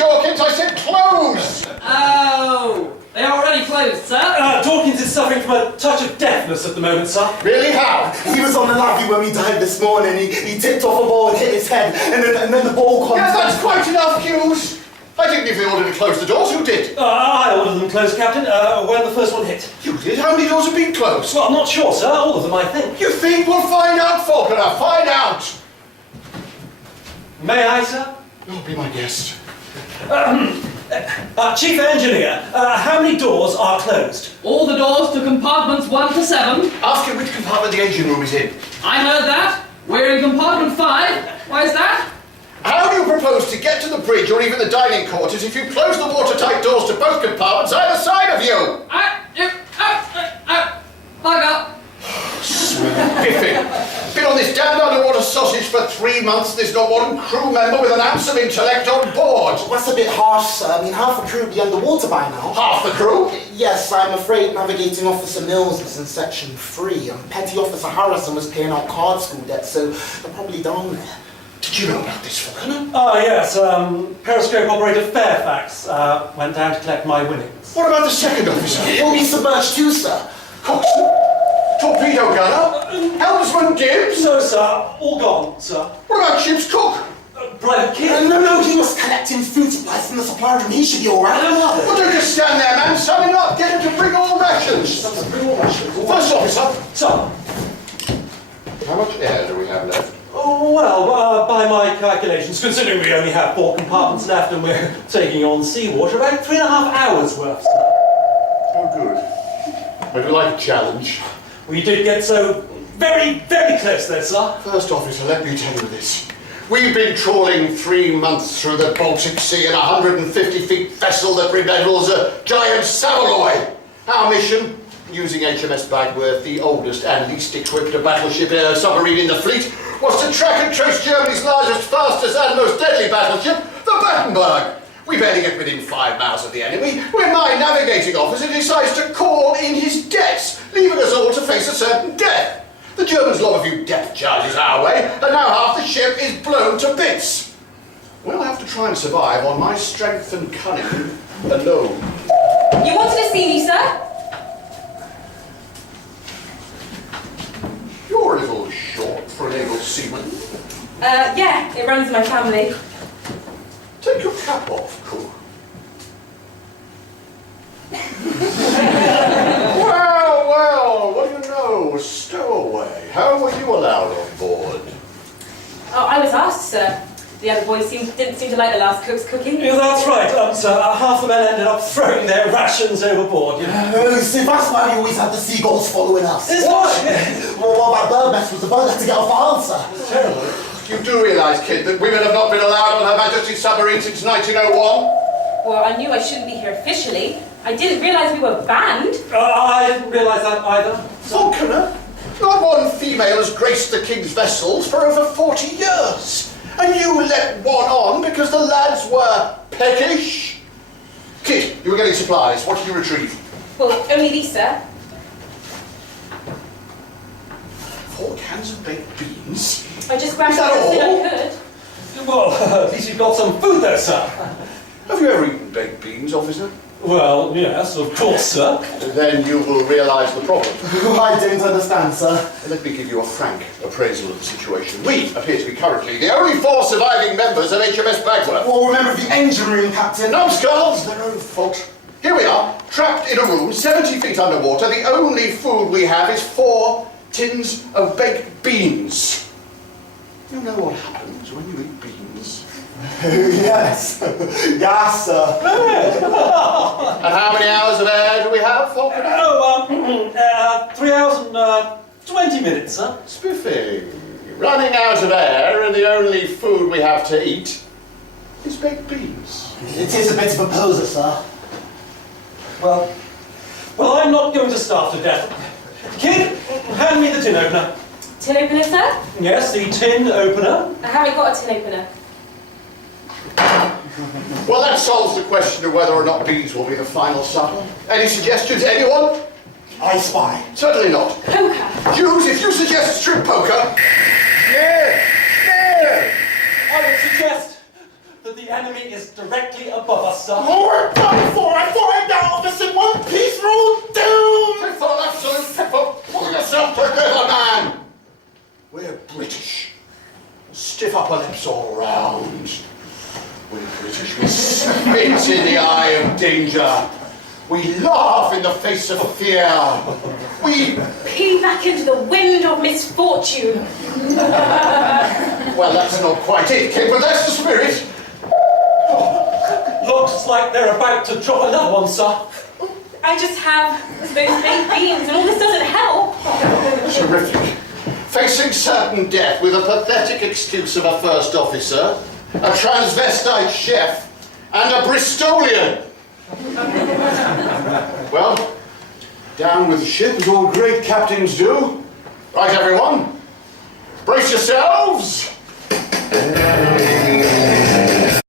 Dawkins, I said close! Oh, they are already closed, sir. Dawkins is suffering from a touch of deafness at the moment, sir. Really? How? He was on the levee when we died this morning. He tipped off a ball and hit his head, and then the ball contacted... Yeah, that's quite enough, Hughes. I didn't give the order to close the doors. Who did? I ordered them closed, Captain, when the first one hit. You did? How many doors have been closed? Well, I'm not sure, sir. All of them, I think. You think? We'll find out, Falconer. Find out. May I, sir? Oh, be my guest. Chief Engineer, how many doors are closed? All the doors to compartments 1 to 7. Ask him which compartment the engine room is in. I heard that. We're in compartment 5. Why is that? How do you propose to get to the bridge or even the dining quarters if you close the watertight doors to both compartments either side of you? Bug up. Biffing. Been on this damned underwater sausage for 3 months. There's not one crew member with an ounce of intellect on board. That's a bit harsh, sir. I mean, half the crew would be underwater by now. Half the crew? Yes, I'm afraid Navigating Officer Mills was in Section 3. Petty Officer Harrison was paying out card school debt, so they're probably down there. Did you know about this, Falconer? Yes, Periscope Operator Fairfax went down to collect my winnings. What about the second officer? He'll be submerged too, sir. Coxswain? Torpedo gunner? Helmsman Gibbs? No, sir. All gone, sir. What about ship's cook? Private Kidd? No, he was collecting food supplies from the supply room. He should be all right. Well, don't just stand there, man. Sum him up. Get him to bring all rations. First officer. Sir. How much air do we have left? Oh, well, by my calculations, considering we only have 4 compartments left and we're taking on seawater, about 3.5 hours worth, sir. Oh, good. I do like a challenge. We did get so very, very close there, sir. First officer, let me tell you this. We've been trawling 3 months through the Baltic Sea in a 150-feet vessel that resembles a giant saveloy. Our mission, using HMS Bagworth, the oldest and least equipped battleship submarine in the fleet, was to track and trace Germany's largest, fastest and most deadly battleship, the Battenberg. We barely get within 5 miles of the enemy when my navigating officer decides to call in his debts, leaving us all to face a certain death. The Germans lob a few depth charges our way, and now half the ship is blown to bits. We'll have to try and survive on my strength and cunning alone. You wanted to see me, sir? You're a little short for an able seaman. Yeah, it runs in my family. Take your cap off, cook. Well, what do you know? A stowaway. How were you allowed on board? Oh, I was asked, sir. The other boys didn't seem to like the last cook's cooking. Yeah, that's right, sir. Half the men ended up throwing their rations overboard. See, that's why we always have the seagulls following us. It's what? Well, what about bird mess was the bird had to get off the answer. It's terrible. You do realise, kid, that women have not been allowed on Her Majesty's submarine since 1901? Well, I knew I shouldn't be here officially. I didn't realise we were banned. I didn't realise that either. Falconer, not one female has graced the King's vessels for over 40 years. And you let one on because the lads were peckish? Kid, you were getting supplies. What did you retrieve? Well, only these, sir. 4 cans of baked beans? I just grabbed Is that everything all? I could. Well, at least you've got some food there, sir. Have you ever eaten baked beans, officer? Well, yes, of course, sir. Then you will realise the problem. I don't understand, sir. Let me give you a frank appraisal of the situation. We appear to be currently the only 4 surviving members of HMS Bagworth. Well, remember the engine room, Captain. Numbskulls, their own fault. Here we are, trapped in a room 70 feet underwater. The only food we have is 4 tins of baked beans. You know what happens when you eat beans? Yes. Yes, sir. And how many hours of air do we have, Falconer? 3 hours and 20 minutes, sir. Spiffing. Running out of air and the only food we have to eat is baked beans. It is a bit of a poser, sir. Well, I'm not going to starve to death. Kid, hand me the tin opener. Tin opener, sir? Yes, the tin opener. I haven't got a tin opener. Well, that solves the question of whether or not beans will be the final supper. Any suggestions, anyone? I spy. Certainly not. Poker. Hughes, if you suggest shrimp poker... Yeah. I would suggest the that the enemy is directly above us, sir. Oh, we're done for! I thought that office in one piece, we're all doomed! Piffle, absolute piffle! Pull yourself together, man! We're British. Stiff upper lips all round. We're British. We spit in the eye of danger. We laugh in the face of fear. We... Pee back into the wind of misfortune. Well, that's not quite it, kid, but that's the spirit. Looks like they're about to drop another one, sir. I just have those baked beans and all this doesn't help. Terrific. Facing certain death with a pathetic excuse of a first officer, a transvestite chef, and a Bristolian. Well, down with the ship as all great captains do. Right, everyone? Brace yourselves.